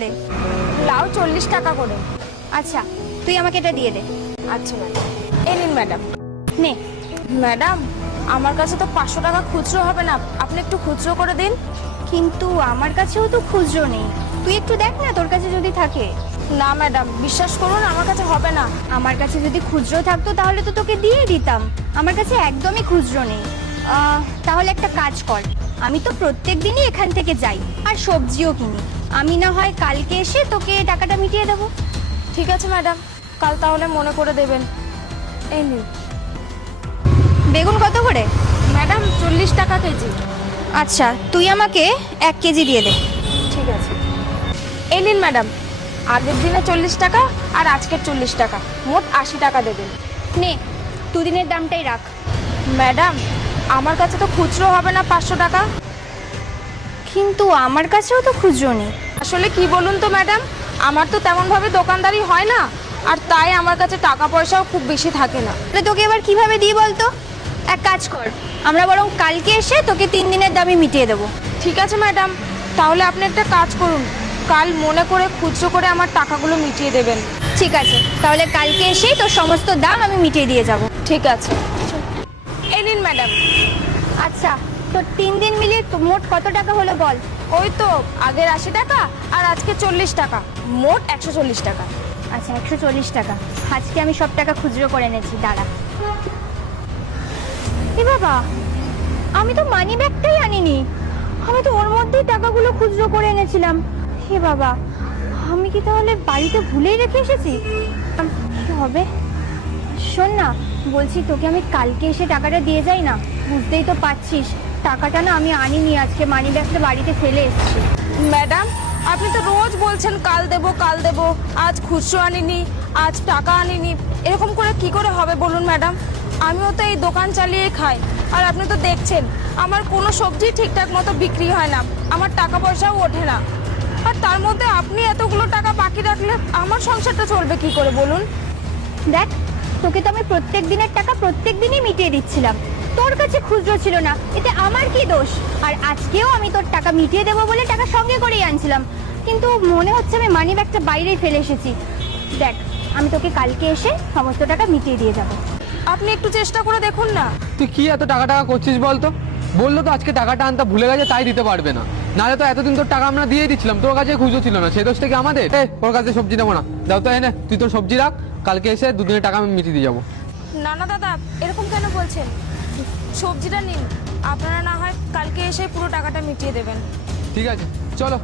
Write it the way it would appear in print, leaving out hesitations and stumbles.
করে? লাউ 40 টাকা করে। আচ্ছা তুই আমাকে এটা দিয়ে দে। আচ্ছা ম্যাডাম, এই নিন ম্যাডাম। নে। ম্যাডাম, আমার কাছে তো 500 টাকা খুচরো হবে না, আপনি একটু খুচরো করে দিন। কিন্তু আমার কাছেও তো খুচরো নেই, তুই একটু দেখ না তোর কাছে যদি থাকে। না ম্যাডাম, বিশ্বাস করুন আমার কাছে হবে না। আমার কাছে যদি খুচরো থাকতো তাহলে তো তোকে দিয়ে দিতাম, আমার কাছে একদমই খুচরো নেই। তাহলে একটা কাজ কর, আমি তো প্রত্যেক দিনই এখান থেকে যাই আর সবজিও কিনি, আমি না হয় কালকে এসে তোকে টাকাটা মিটিয়ে দেবো। ঠিক আছে ম্যাডাম, কাল তাহলে মনে করে দেবেন। এই নিন। বেগুন কত করে? ম্যাডাম 40 টাকা কেজি। আচ্ছা তুই আমাকে 1 কেজি দিয়ে দে। ঠিক আছে, এই নিন ম্যাডাম। আগের দিনে 40 টাকা আর আজকের 40 টাকা, মোট 80 টাকা দেবেন। নে, দুদিনের দামটাই রাখ। ম্যাডাম, আমার কাছে তো খুচরো হবে না 500 টাকা। কিন্তু আমার কাছেও তো খুচরো নেই। আসলে কি বলুন তো ম্যাডাম, আমার তো তেমনভাবে দোকানদারি হয় না, আর তাই আমার কাছে টাকা পয়সাও খুব বেশি থাকে না। তাহলে তোকে এবার কিভাবে দিই বলতো? এক কাজ কর, আমরা বরং কালকে এসে তোকে 3 দিনের দামই মিটিয়ে দেবো। ঠিক আছে ম্যাডাম, তাহলে আপনি একটা কাজ করুন, কাল মনে করে খুচরো করে আমার টাকাগুলো মিটিয়ে দেবেন। ঠিক আছে, তাহলে কালকে এসেই তোর সমস্ত দাম আমি মিটিয়ে দিয়ে যাব। ঠিক আছে, এই নিন ম্যাডাম। আচ্ছা, তোর 3 দিন মিলিয়ে মোট কত টাকা হলো বল? ওই তো আগের 80 টাকা আর আজকে 40 টাকা, মোট 140 টাকা। আচ্ছা 140 টাকা। আজকে আমি সব টাকা খুচরো করে এনেছি, দাঁড়া। এ বাবা, আমি তো মানি ব্যাগটাই আনিনি, আমি তো ওর মধ্যেই টাকাগুলো খুচরো করে এনেছিলাম। হে বাবা, আমি কি তাহলে বাড়িতে ভুলেই রেখে এসেছি? কি হবে? শোন না, বলছি তোকে আমি কালকে এসে টাকাটা দিয়ে যাই না, বুঝতেই তো পারছিস টাকাটা না আমি আনিনি, আজকে মানি ব্যাগটা বাড়িতে ফেলে এসেছি। ম্যাডাম, আপনি তো রোজ বলছেন কাল দেবো কাল দেবো, আজ খুচরো আনিনি, আজ টাকা আনিনি, এরকম করে কি করে হবে বলুন ম্যাডাম? আমিও তো এই দোকান চালিয়ে খাই, আর আপনি তো দেখছেন আমার কোনো সবজি ঠিকঠাক মতো বিক্রি হয় না, আমার টাকা পয়সাও ওঠে না, আর তার মধ্যে আপনি এতগুলো টাকা বাকি রাখলে আমার সংসারটা চলবে কি করে বলুন? দেখ, তোকে তো আমি প্রত্যেক দিনের টাকা প্রত্যেক দিনই মিটিয়ে দিচ্ছিলাম, তোর কাছে খুচরো ছিল না, এতে আমার কি দোষ? আর আজকেও আমি তোর টাকা মিটিয়ে দেবো বলে টাকা সঙ্গে করেই আনছিলাম, কিন্তু মনে হচ্ছে আমি মানি ব্যাগটা বাইরেই ফেলে এসেছি। দেখ, আমি তোকে কালকে এসে সমস্ত টাকা মিটিয়ে দিয়ে যাব। আপনি একটু চেষ্টা করে দেখুন না। তুই কি এত টাকা করছিস বলতো? বললো তো আজকে টাকাটা আনতে ভুলে গেছে তাই দিতে পারবে না, নাহলে তো এতদিন তোর টাকা আমরা দিয়ে দিচ্ছিলাম, তোর কাছে খুঁজো ছিল না, সেই দোষটা কি আমাদের? ওর কাছে সবজি নেবো না, দাও তো এনে, তুই তোর সবজি রাখ, কালকে এসে দুদিনের টাকা আমি মিটিয়ে দিয়ে যাবো। না না দাদা, এরকম কেন বলছেন? সবজিটা নিন, আপনারা না হয় কালকে এসে পুরো টাকাটা মিটিয়ে দেবেন। ঠিক আছে, চলো।